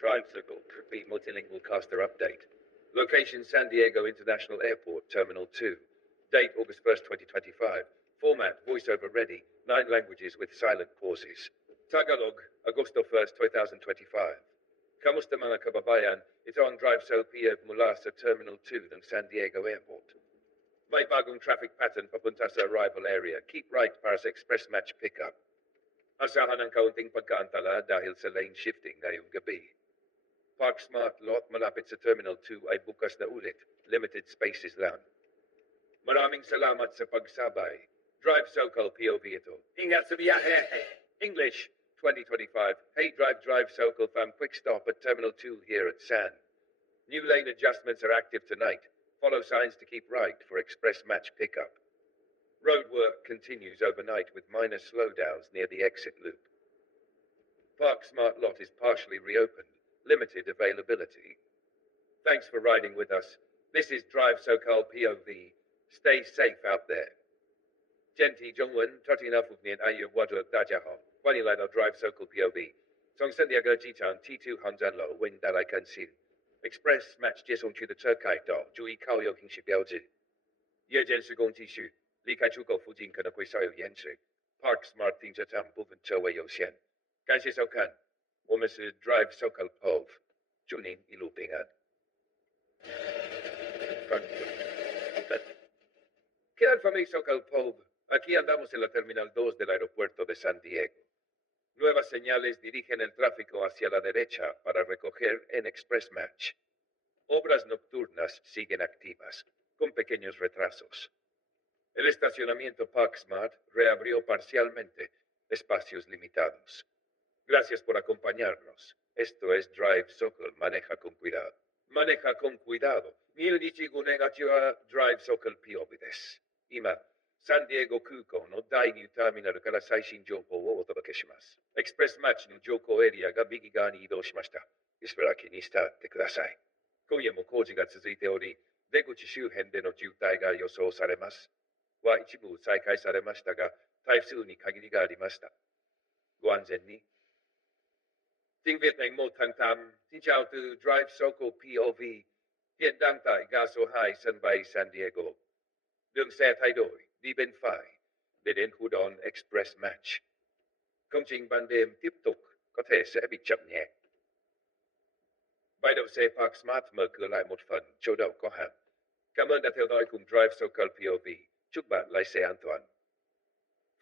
Drive Socal POV Multilingual Caster Update. Location San Diego International Airport, Terminal 2. Date August 1st, 2025. Format voiceover ready. 9 languages with silent pauses. Tagalog, Agosto 1st, 2025. Kamusta mga kababayan, ito ang Drive Socal POV mula sa Terminal 2 ng San Diego Airport. May bagong traffic pattern papunta sa arrival area. Keep right para sa express match pickup. Asahan ang kaunting pagkaantala dahil sa lane shifting ngayong gabi. Park Smart Lot malapit sa Terminal 2 ay bukas na ulit. Limited spaces lang. Maraming salamat sa pagsabay. Drive Socal POV ito. Ingat sa biyahe. English 2025. Hey Drive Socal fam, quick stop at Terminal 2 here at San. New lane adjustments are active tonight. Follow signs to keep right for express match pickup. Road work continues overnight with minor slowdowns near the exit loop. Park Smart Lot is partially reopened. Limited availability. Thanks for riding with us. This is Drive Socal POV. Stay safe out there. 简体中文39年2月8日，大家好，欢迎来到 Drive Socal POV。从圣地亚哥机场 T2 航站楼为您带来更新。Express Match 接送区的车开道，注意靠右停驶标志。夜间施工继续，离开出口附近可能会稍有延迟。Park Smart 停车场部分车位有限。感谢收看。我们是 Drive Socal POV， 祝您一路平安。Quedan familia Socal POV. Aquí andamos en la Terminal 2 del aeropuerto de San Diego. Nuevas señales dirigen el tráfico hacia la derecha para recoger en Express Match. Obras nocturnas siguen activas, con pequeños retrasos. El estacionamiento Park Smart reabrió parcialmente, espacios limitados. Gracias por acompañarnos. Esto es Drive Socal. Maneja con cuidado. Maneja con cuidado. Milnichigu negativa Drive Socal POVです今、サンディエゴ空港の第2ターミナルから最新情報をお届けします。エクスプレスマッチの乗降エリアが右側に移動しました。しばらくにしてってください。今夜も工事が続いており、出口周辺での渋滞が予想されます。は一部再開されましたが、台数に限りがありました。ご安全に。Tiếng Việt ngày 1 tháng 8. Xin chào từ Drive Socal POV. Hiện đang tại ga số 2 sân bay San Diego. Đường xe thay đổi, đi bên phải, để đến khu đón Express Match. Công trình ban đêm tiếp tục, có thể sẽ bị chậm nhẹ. Bãi đậu xe Park Smart mở cửa lại một phần, chỗ đậu có hạn. Cảm ơn đã theo dõi cùng Drive Socal POV. Chúc bạn lái xe an toàn.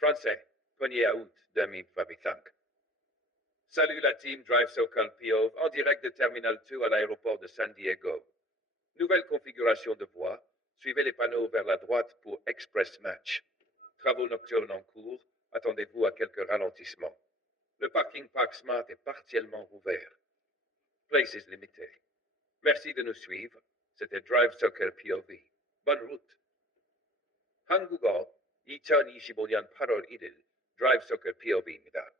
Français, prenez à août 2025. Salut la team Drive Socal POV en direct de Terminal 2 à l'aéroport de San Diego. Nouvelle configuration de voie. Suivez les panneaux vers la droite pour Express Match. Travaux nocturnes en cours. Attendez-vous à quelques ralentissements. Le parking Park Smart est partiellement ouvert. Places limitées. Merci de nous suivre. C'était Drive Socal POV. Bonne route. 한국어 2025년 8월 1일 Drive Socal POV입니다.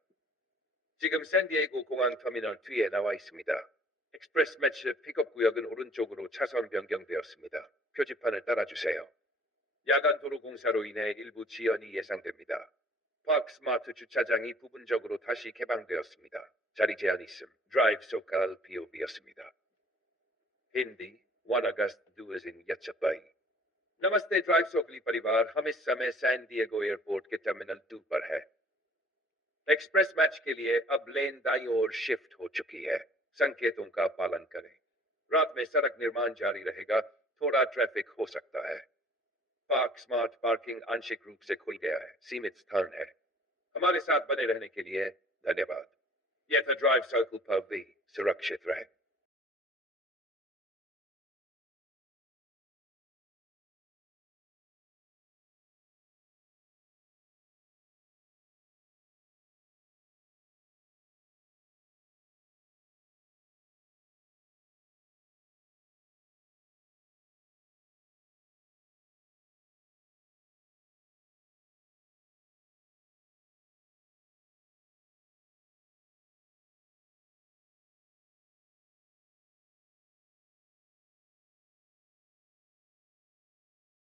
지금 샌디에고 공항 터미널 뒤에 나와 있습니다. 엑스프레스 매치 픽업 구역은 오른쪽으로 차선 변경되었습니다. 표지판을 따라주세요. 야간 도로 공사로 인해 일부 지연이 예상됩니다. 파크 스마트 주차장이 부분적으로 다시 개방되었습니다. 자리 제한 있음. Drive Socal POV였습니다. Hindi, 1 अगस्त 2025. नमस्ते drive सोकली परिवार हम इस समय San Diego airport के terminal 2 पर है express match के लिए अब लेन दाईं ओर शिफ्ट हो चुकी है संकेतों का पालन करें रात में सड़क निर्माण जारी रहेगा थोड़ा ट्रैफिक हो सकता है पार्क स्मार्ट पार्किंग आंशिक रूप से खुल गया है सीमित स्थान है हमारे साथ बने रहने के लिए धन्यवाद यह था ड्राइव सर्कल पर भी सुरक्षित रहे